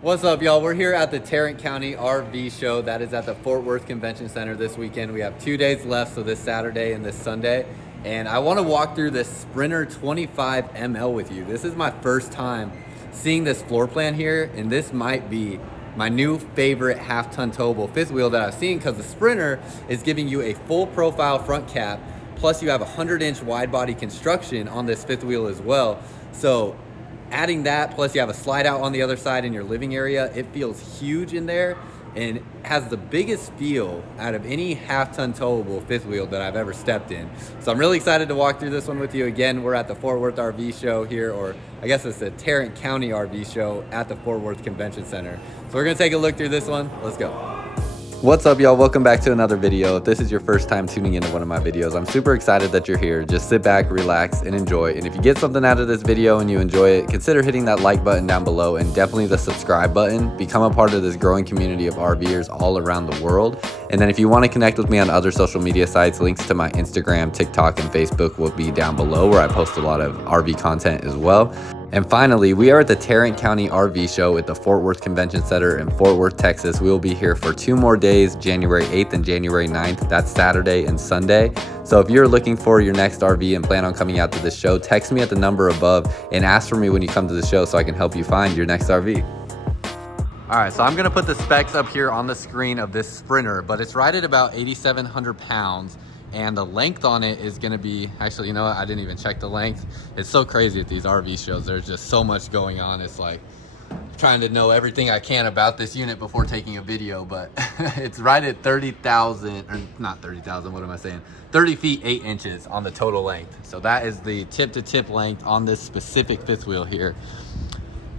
What's up, y'all? We're here at the Tarrant County RV show that is at the Fort Worth Convention Center this weekend. We have 2 days left, so this Saturday and this Sunday. And I want to walk through this Sprinter 25 ML with you. This is my first time seeing this floor plan here, and this might be my new favorite half-ton towable fifth wheel that I've seen, because the Sprinter is giving you a full profile front cap, plus you have a 100-inch wide body construction on this fifth wheel as well. So adding that, plus you have a slide out on the other side in your living area, it feels huge in there and has the biggest feel out of any half-ton towable fifth wheel that I've ever stepped in. So I'm really excited to walk through this one with you. Again, we're at the Fort Worth RV show here, or I guess it's the Tarrant County RV show at the Fort Worth Convention Center. So we're gonna take a look through this one. Let's go. What's up, y'all? Welcome back to another video. If this is your first time tuning into one of my videos, I'm super excited that you're here. Just sit back, relax, and enjoy. And if you get something out of this video and you enjoy it, consider hitting that like button down below and definitely the subscribe button. Become a part of this growing community of RVers all around the world. And then if you want to connect with me on other social media sites, links to my Instagram, TikTok, and Facebook will be down below, where I post a lot of RV content as well. And finally, we are at the Tarrant County RV show at the Fort Worth Convention Center in Fort Worth, Texas. We will be here for 2 more days, January 8th and January 9th. That's Saturday and Sunday. So if you're looking for your next RV and plan on coming out to this show, text me at the number above and ask for me when you come to the show so I can help you find your next RV. All right, so I'm gonna put the specs up here on the screen of this Sprinter, but it's right at about 8,700 pounds. And the length on it is gonna be, actually, you know what? I didn't even check the length. It's so crazy at these RV shows. There's just so much going on. It's like trying to know everything I can about this unit before taking a video, but it's right at 30,000, or not 30,000, what am I saying? 30 feet, 8 inches on the total length. So that is the tip to tip length on this specific fifth wheel here.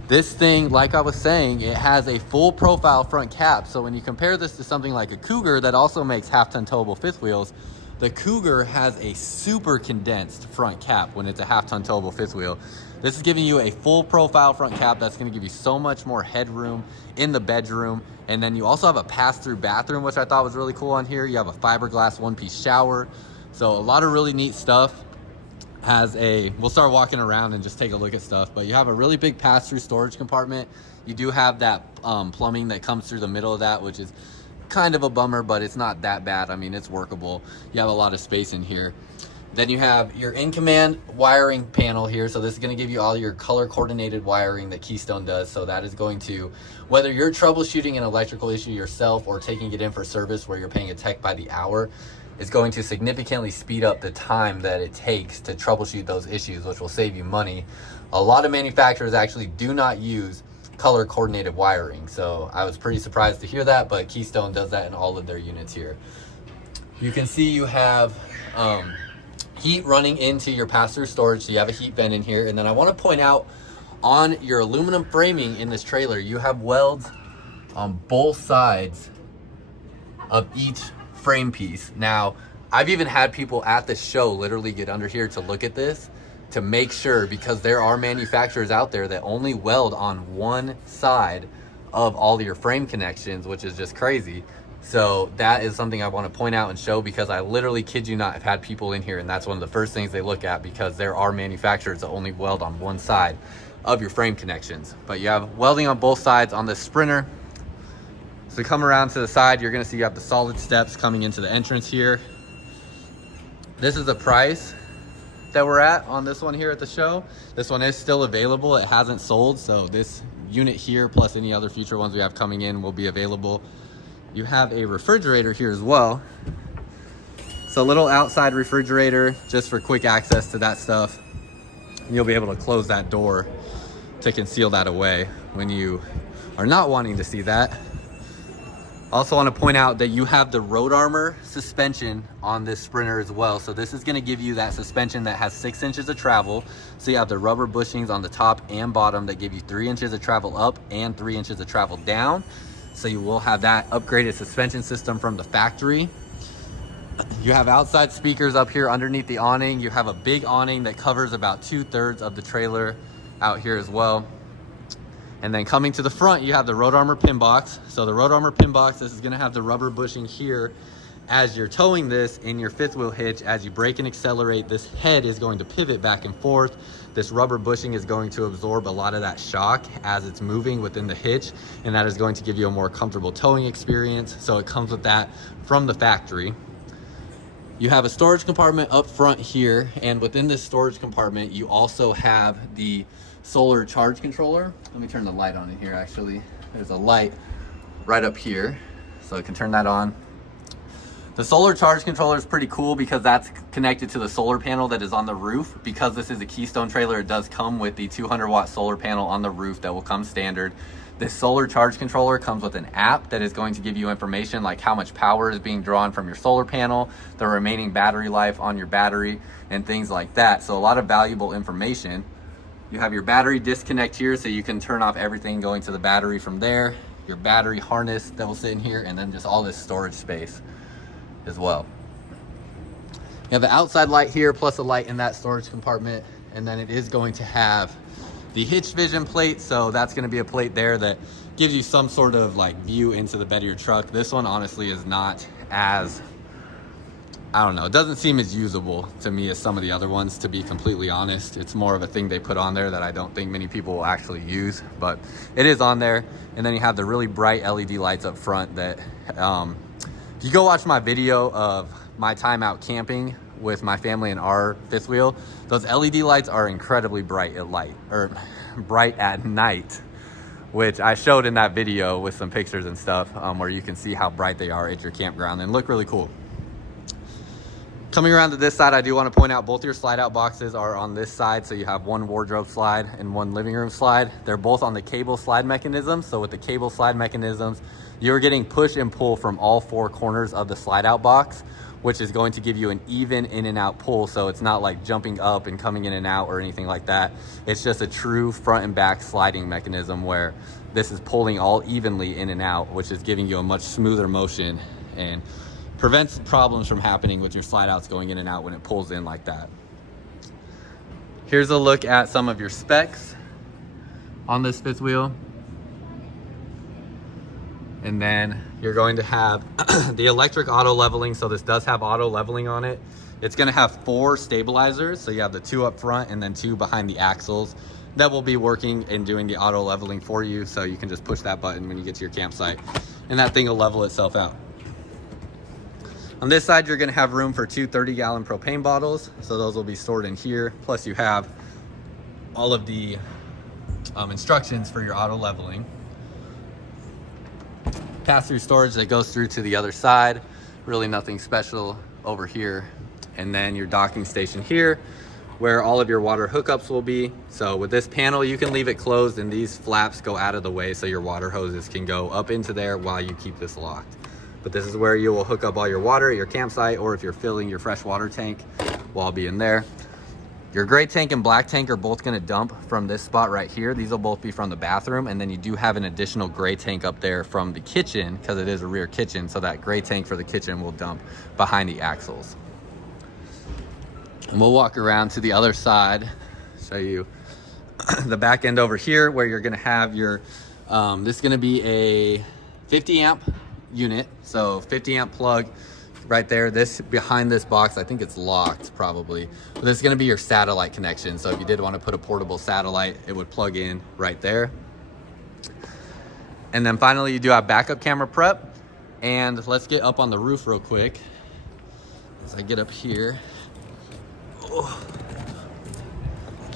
This thing, like I was saying, it has a full profile front cap. So when you compare this to something like a Cougar that also makes half-ton towable fifth wheels, the Cougar has a super condensed front cap when it's a half-ton towable fifth wheel. This is giving you a full profile front cap that's gonna give you so much more headroom in the bedroom. And then you also have a pass-through bathroom, which I thought was really cool on here. You have a fiberglass one-piece shower. So a lot of really neat stuff. We'll start walking around and just take a look at stuff, but you have a really big pass-through storage compartment. You do have that plumbing that comes through the middle of that, which is kind of a bummer, but it's not that bad. I mean, it's workable. You have a lot of space in here. Then you have your in-command wiring panel here. So this is going to give you all your color coordinated wiring that Keystone does. So that is going to, whether you're troubleshooting an electrical issue yourself or taking it in for service where you're paying a tech by the hour, is going to significantly speed up the time that it takes to troubleshoot those issues, which will save you money. A lot of manufacturers actually do not use color coordinated wiring, so I was pretty surprised to hear that, but Keystone does that in all of their units here. You can see you have heat running into your pass-through storage, so you have a heat vent in here. And then I want to point out, on your aluminum framing in this trailer, you have welds on both sides of each frame piece. Now, I've even had people at the show literally get under here to look at this to make sure, because there are manufacturers out there that only weld on one side of all of your frame connections, which is just crazy. So that is something I want to point out and show, because I literally, kid you not, have had people in here and that's one of the first things they look at, because there are manufacturers that only weld on one side of your frame connections. But you have welding on both sides on this Sprinter. So come around to the side, you're gonna see you have the solid steps coming into the entrance here. This is the price that we're at on this one here at the show. This one is still available. It hasn't sold, so this unit here plus any other future ones we have coming in will be available. You have a refrigerator here as well. It's a little outside refrigerator just for quick access to that stuff. And you'll be able to close that door to conceal that away when you are not wanting to see that. Also want to point out that you have the road armor suspension on this Sprinter as well. So this is going to give you that suspension that has 6 inches of travel. So you have the rubber bushings on the top and bottom that give you 3 inches of travel up and 3 inches of travel down. So you will have that upgraded suspension system from the factory. You have outside speakers up here underneath the awning. You have a big awning that covers about 2/3 of the trailer out here as well. And then coming to the front, you have the road armor pin box. So the road armor pin box, this is gonna have the rubber bushing here as you're towing this in your fifth wheel hitch, as you brake and accelerate, this head is going to pivot back and forth. This rubber bushing is going to absorb a lot of that shock as it's moving within the hitch, and that is going to give you a more comfortable towing experience. So it comes with that from the factory. You have a storage compartment up front here, and within this storage compartment, you also have the solar charge controller. Let me turn the light on in here actually. There's a light right up here, so I can turn that on. The solar charge controller is pretty cool because that's connected to the solar panel that is on the roof. Because this is a Keystone trailer, it does come with the 200-watt solar panel on the roof that will come standard. This solar charge controller comes with an app that is going to give you information like how much power is being drawn from your solar panel, the remaining battery life on your battery, and things like that. So a lot of valuable information. You have your battery disconnect here, so you can turn off everything going to the battery from there. Your battery harness that will sit in here, and then just all this storage space as well. You have the outside light here plus a light in that storage compartment, and then it is going to have the Hitch Vision plate. So that's going to be a plate there that gives you some sort of like view into the bed of your truck. This one honestly is not as, I don't know, it doesn't seem as usable to me as some of the other ones, to be completely honest. It's more of a thing they put on there that I don't think many people will actually use, but it is on there. And then you have the really bright LED lights up front that if you go watch my video of my time out camping with my family in our fifth wheel, those LED lights are incredibly bright at night, which I showed in that video with some pictures and stuff, where you can see how bright they are at your campground and look really cool. Coming around to this side, I do want to point out both your slide out boxes are on this side. So you have one wardrobe slide and one living room slide. They're both on the cable slide mechanism. So with the cable slide mechanisms, you're getting push and pull from all four corners of the slide out box, which is going to give you an even in and out pull. So it's not like jumping up and coming in and out or anything like that. It's just a true front and back sliding mechanism where this is pulling all evenly in and out, which is giving you a much smoother motion and prevents problems from happening with your slide outs going in and out when it pulls in like that. Here's a look at some of your specs on this fifth wheel. And then you're going to have the electric auto leveling. So this does have auto leveling on it. It's going to have 4 stabilizers. So you have the 2 up front and then 2 behind the axles that will be working and doing the auto leveling for you. So you can just push that button when you get to your campsite and that thing will level itself out. On this side, you're going to have room for 2 30-gallon propane bottles. So those will be stored in here. Plus you have all of the instructions for your auto leveling. Pass-through storage that goes through to the other side. Really nothing special over here. And then your docking station here where all of your water hookups will be. So with this panel, you can leave it closed and these flaps go out of the way so your water hoses can go up into there while you keep this locked. But this is where you will hook up all your water at your campsite, or if you're filling your fresh water tank while being there. Your gray tank and black tank are both going to dump from this spot right here. These will both be from the bathroom, and then you do have an additional gray tank up there from the kitchen because it is a rear kitchen, so that gray tank for the kitchen will dump behind the axles. And we'll walk around to the other side, show you the back end over here where you're going to have your this is going to be a 50 amp unit, so 50 amp plug right there. This behind this box, I think it's locked probably, but this is going to be your satellite connection. So if you did want to put a portable satellite, it would plug in right there. And then finally, you do have backup camera prep. And let's get up on the roof real quick. As I get up here,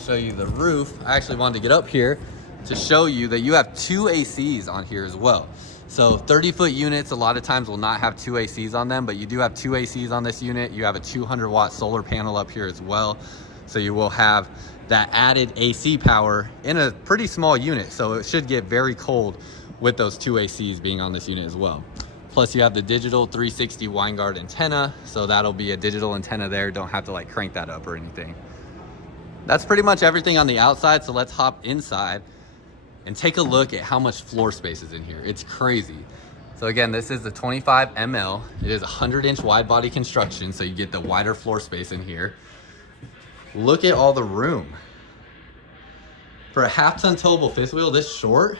show you the roof. I actually wanted to get up here to show you that you have 2 ACs on here as well. So 30-foot units a lot of times will not have 2 ACs on them, but you do have 2 ACs on this unit. You have a 200-watt solar panel up here as well. So you will have that added AC power in a pretty small unit. So it should get very cold with those 2 ACs being on this unit as well. Plus you have the digital 360 wind guard antenna. So that'll be a digital antenna there. Don't have to like crank that up or anything. That's pretty much everything on the outside. So let's hop inside and take a look at how much floor space is in here. It's crazy. So again, this is the 25 ml. It is 100-inch wide body construction, so you get the wider floor space in here. Look at all the room. For a half-ton towable fifth wheel this short,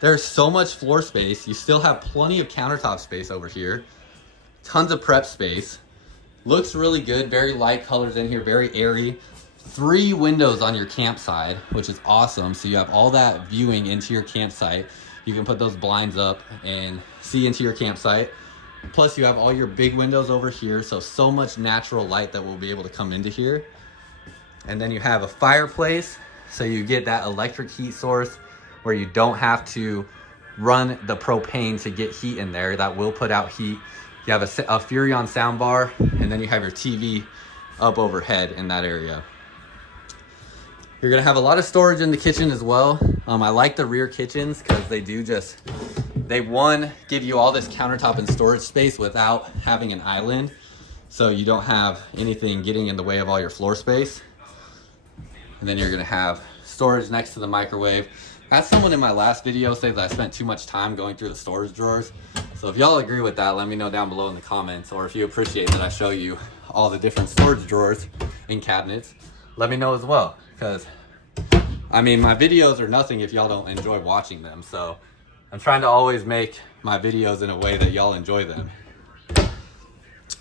there's so much floor space. You still have plenty of countertop space over here Tons of prep space. Looks really good. Very light colors in here. Very airy. 3 windows on your campsite, which is awesome. So you have all that viewing into your campsite. You can put those blinds up and see into your campsite. Plus you have all your big windows over here. So much natural light that will be able to come into here. And then you have a fireplace. So you get that electric heat source where you don't have to run the propane to get heat in there. That will put out heat. You have a Furrion sound bar, and then you have your TV up overhead in that area. You're gonna have a lot of storage in the kitchen as well. I like the rear kitchens because they give you all this countertop and storage space without having an island. So you don't have anything getting in the way of all your floor space. And then you're gonna have storage next to the microwave. I had someone in my last video say that I spent too much time going through the storage drawers. So if y'all agree with that, let me know down below in the comments, or if you appreciate that I show you all the different storage drawers and cabinets, let me know as well. Because, I mean, my videos are nothing if y'all don't enjoy watching them. So I'm trying to always make my videos in a way that y'all enjoy them. But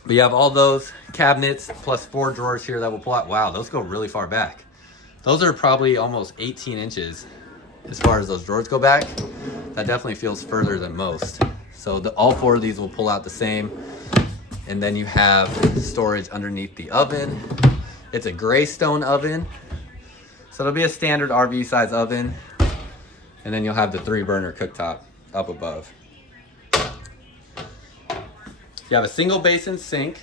you have all those cabinets plus 4 drawers here that will pull out. Wow, those go really far back. Those are probably almost 18 inches as far as those drawers go back. That definitely feels further than most. So all 4 of these will pull out the same. And then you have storage underneath the oven. It's a gray stone oven. So it'll be a standard RV size oven. And then you'll have the 3-burner cooktop up above. You have a single basin sink.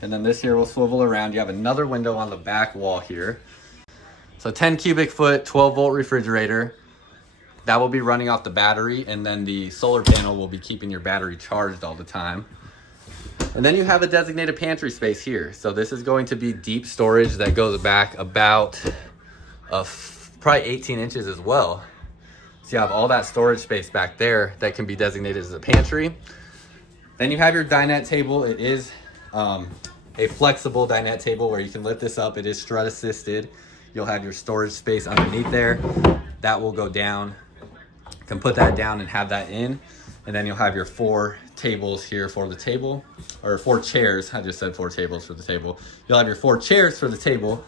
And then this here will swivel around. You have another window on the back wall here. So 10 cubic foot, 12 volt refrigerator. That will be running off the battery, and then the solar panel will be keeping your battery charged all the time. And then you have a designated pantry space here. So this is going to be deep storage that goes back about probably 18 inches as well. So you have all that storage space back there that can be designated as a pantry. Then you have your dinette table. It is a flexible dinette table where you can lift this up. It is strut assisted. You'll have your storage space underneath there. That will go down. You can put that down and have that in. And then you'll have your 4 tables here for the table, or 4 chairs. I just said 4 tables for the table. You'll have your 4 chairs for the table.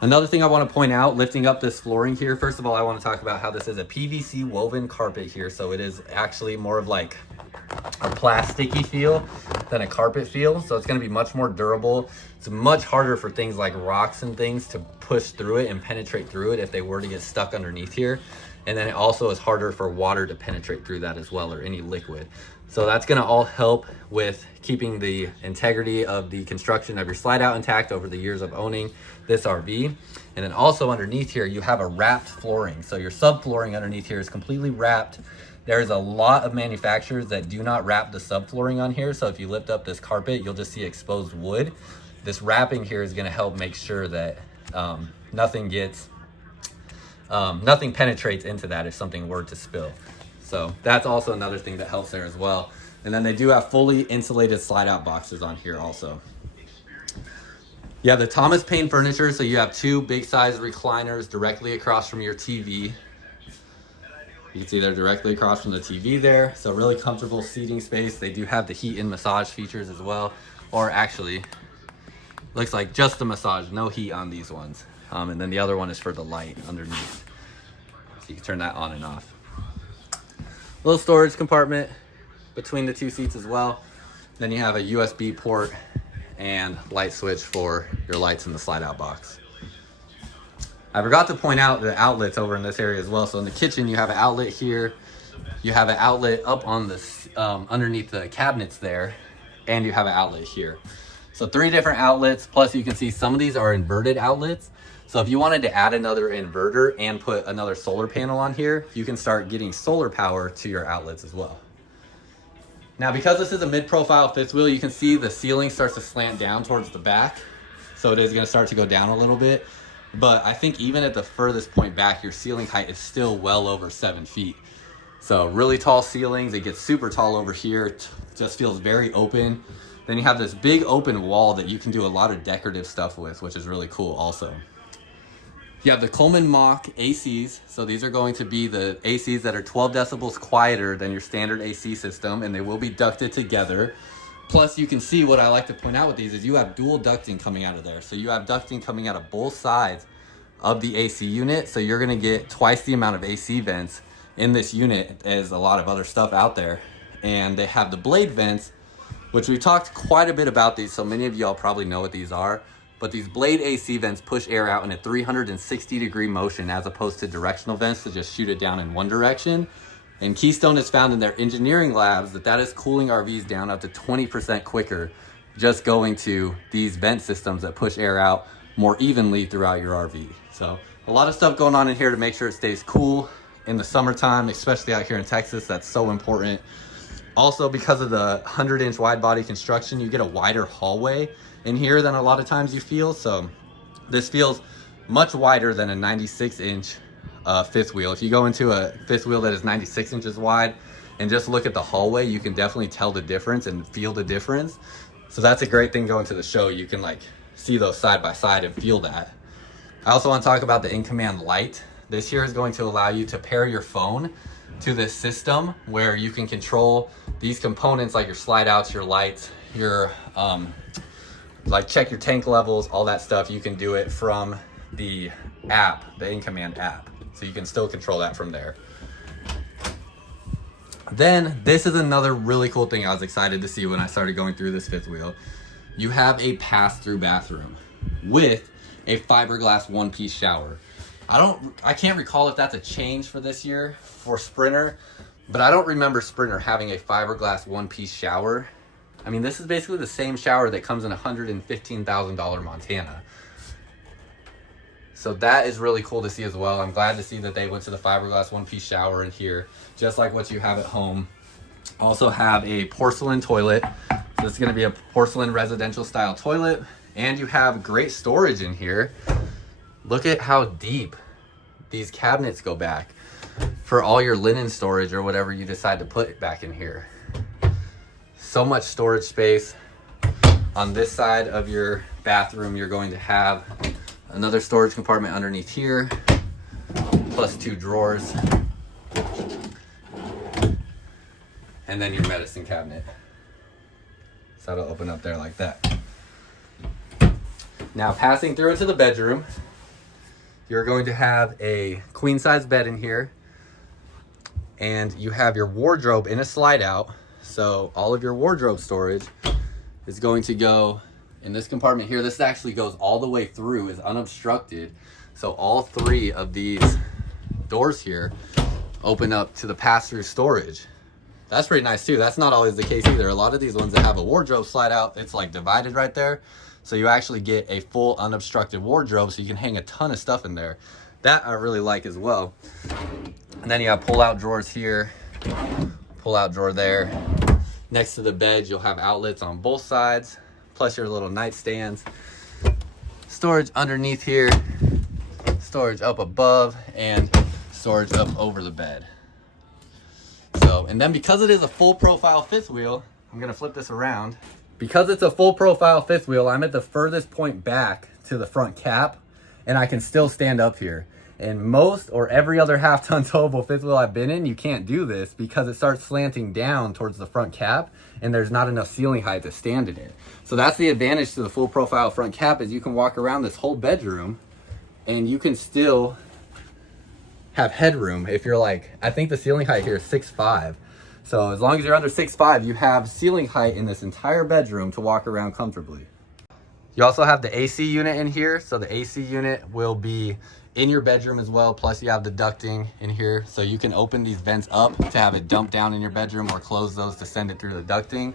Another thing I want to point out, lifting up this flooring here, first of all, I want to talk about how this is a PVC woven carpet here. So it is actually more of like a plasticky feel than a carpet feel. So it's going to be much more durable. It's much harder for things like rocks and things to push through it and penetrate through it if they were to get stuck underneath here. And then it also is harder for water to penetrate through that as well, or any liquid. So that's going to all help with keeping the integrity of the construction of your slide out intact over the years of owning this RV. And then also underneath here, you have a wrapped flooring. So your subflooring underneath here is completely wrapped. There's a lot of manufacturers that do not wrap the subflooring on here. So if you lift up this carpet, you'll just see exposed wood. This wrapping here is going to help make sure that nothing penetrates into that if something were to spill. So that's also another thing that helps there as well. And then they do have fully insulated slide out boxes on here also. You have the Thomas Paine furniture. So you have 2 big size recliners directly across from your TV. You can see they're directly across from the TV there. So really comfortable seating space. They do have the heat and massage features as well. Or actually, looks like just the massage, no heat on these ones. And then the other one is for the light underneath. So you can turn that on and off. Little storage compartment between the 2 seats as well. Then you have a USB port and light switch for your lights in the slide out box. I forgot to point out the outlets over in this area as well. So in the kitchen, you have an outlet here. You have an outlet up on this underneath the cabinets there, and you have an outlet here. So 3 different outlets, plus you can see some of these are inverted outlets. So if you wanted to add another inverter and put another solar panel on here, you can start getting solar power to your outlets as well. Now, because this is a mid-profile fifth wheel, you can see the ceiling starts to slant down towards the back. So it is going to start to go down a little bit. But I think even at the furthest point back, your ceiling height is still well over 7 feet. So really tall ceilings. It gets super tall over here. It just feels very open. Then you have this big open wall that you can do a lot of decorative stuff with, which is really cool also. You have the Coleman Mach ACs. So these are going to be the ACs that are 12 decibels quieter than your standard AC system, and they will be ducted together. Plus, you can see what I like to point out with these is you have dual ducting coming out of there. So you have ducting coming out of both sides of the AC unit. So you're gonna get twice the amount of AC vents in this unit as a lot of other stuff out there. And they have the blade vents, which we talked quite a bit about these. So many of y'all probably know what these are. But these blade AC vents push air out in a 360-degree motion as opposed to directional vents to just shoot it down in one direction. And Keystone has found in their engineering labs that is cooling RVs down up to 20% quicker just going to these vent systems that push air out more evenly throughout your RV. So a lot of stuff going on in here to make sure it stays cool in the summertime, especially out here in Texas. That's so important. Also, because of the 100-inch wide body construction, you get a wider hallway in here than a lot of times you feel. So this feels much wider than a 96-inch fifth wheel. If you go into a fifth wheel that is 96 inches wide and just look at the hallway, you can definitely tell the difference and feel the difference. So that's a great thing going to the show. You can like see those side by side and feel that. I also want to talk about the in-command light. This here is going to allow you to pair your phone to this system where you can control these components like your slide outs, your lights, your like check your tank levels, all that stuff. You can do it from the app, the in-command app. So you can still control that from there. Then this is another really cool thing I was excited to see when I started going through this fifth wheel. You have a pass-through bathroom with a fiberglass one-piece shower. I can't recall if that's a change for this year for Sprinter, but I don't remember Sprinter having a fiberglass one-piece shower. I mean, this is basically the same shower that comes in a $115,000 Montana. So that is really cool to see as well. I'm glad to see that they went to the fiberglass one-piece shower in here, just like what you have at home. Also have a porcelain toilet. So it's gonna be a porcelain residential style toilet. And you have great storage in here. Look at how deep these cabinets go back for all your linen storage or whatever you decide to put back in here. So much storage space. On this side of your bathroom, you're going to have another storage compartment underneath here, plus 2 drawers. And then your medicine cabinet. So it'll open up there like that. Now passing through into the bedroom, you're going to have a queen size bed in here. And you have your wardrobe in a slide out. So all of your wardrobe storage is going to go in this compartment here. This actually goes all the way through, is unobstructed. So all 3 of these doors here open up to the pass-through storage. That's pretty nice too. That's not always the case either. A lot of these ones that have a wardrobe slide out, it's like divided right there. So you actually get a full unobstructed wardrobe, so you can hang a ton of stuff in there. That I really like as well. And then you have pull-out drawers here, pull-out drawer there. Next to the bed, you'll have outlets on both sides, plus your little nightstands. Storage underneath here, storage up above, and storage up over the bed. So, and then because it is a full profile fifth wheel, I'm gonna flip this around. Because it's a full profile fifth wheel, I'm at the furthest point back to the front cap, and I can still stand up here. And most or every other half-ton towable fifth wheel I've been in, you can't do this because it starts slanting down towards the front cap, and there's not enough ceiling height to stand in it. So that's the advantage to the full profile front cap, is you can walk around this whole bedroom, and you can still have headroom. If you're like, I think the ceiling height here is 6'5". So as long as you're under 6'5", you have ceiling height in this entire bedroom to walk around comfortably. You also have the AC unit in here. So the AC unit will be in your bedroom as well. Plus you have the ducting in here. So you can open these vents up to have it dump down in your bedroom, or close those to send it through the ducting.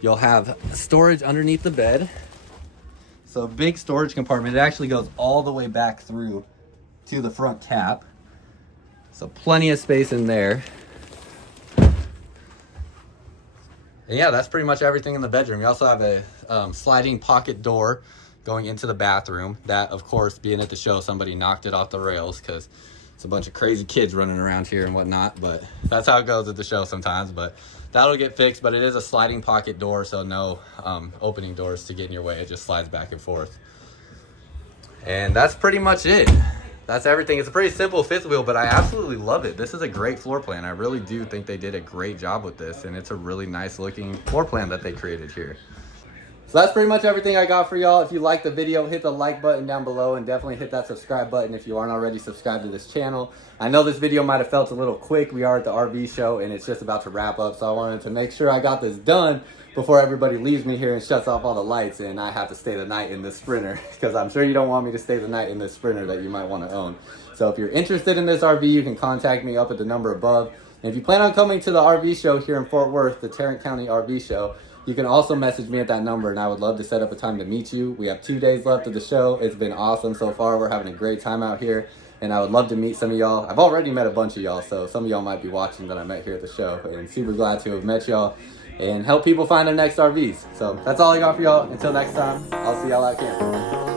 You'll have storage underneath the bed. So a big storage compartment. It actually goes all the way back through to the front cap. So plenty of space in there. And yeah, that's pretty much everything in the bedroom. You also have a sliding pocket door going into the bathroom. That, of course, being at the show, somebody knocked it off the rails because it's a bunch of crazy kids running around here and whatnot. But that's how it goes at the show sometimes. But that'll get fixed. But it is a sliding pocket door, so no opening doors to get in your way. It just slides back and forth. And that's pretty much it. That's everything. It's a pretty simple fifth wheel, but I absolutely love it. This is a great floor plan. I really do think they did a great job with this, and it's a really nice looking floor plan that they created here. So that's pretty much everything I got for y'all. If you liked the video, hit the like button down below and definitely hit that subscribe button if you aren't already subscribed to this channel. I know this video might have felt a little quick. We are at the RV show and it's just about to wrap up, so I wanted to make sure I got this done before everybody leaves me here and shuts off all the lights and I have to stay the night in this Sprinter, because I'm sure you don't want me to stay the night in this Sprinter that you might want to own. So if you're interested in this RV, you can contact me up at the number above. And if you plan on coming to the RV show here in Fort Worth, the Tarrant County RV show, you can also message me at that number and I would love to set up a time to meet you. We have 2 days left of the show. It's been awesome so far. We're having a great time out here and I would love to meet some of y'all. I've already met a bunch of y'all, so some of y'all might be watching that I met here at the show, and super glad to have met y'all and help people find their next RVs. So that's all I got for y'all. Until next time, I'll see y'all out camping.